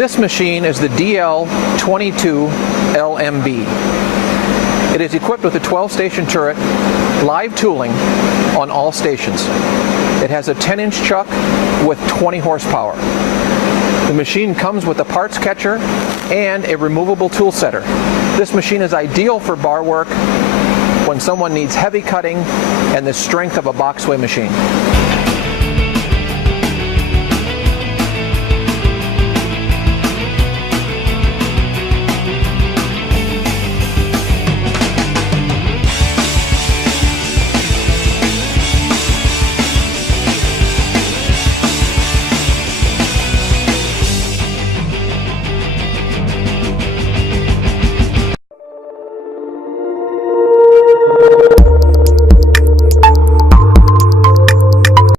This machine is the DL22LMB. It is equipped with a 12-station turret, live tooling on all stations. It has a 10-inch chuck with 20 horsepower. The machine comes with a parts catcher and a removable tool setter. This machine is ideal for bar work when someone needs heavy cutting and the strength of a boxway machine.